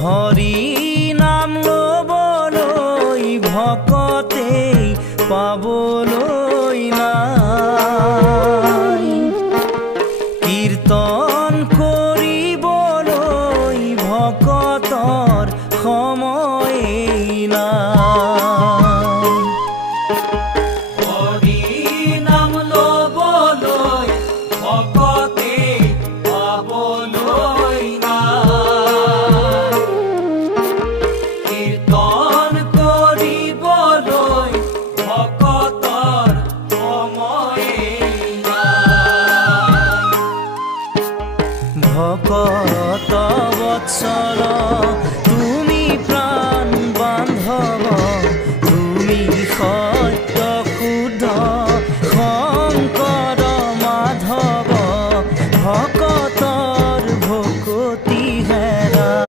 হৰি নাম লবলৈ ভকতে পাবলৈ নাই, কীৰ্তন কৰিবলৈ ভকতৰ সময়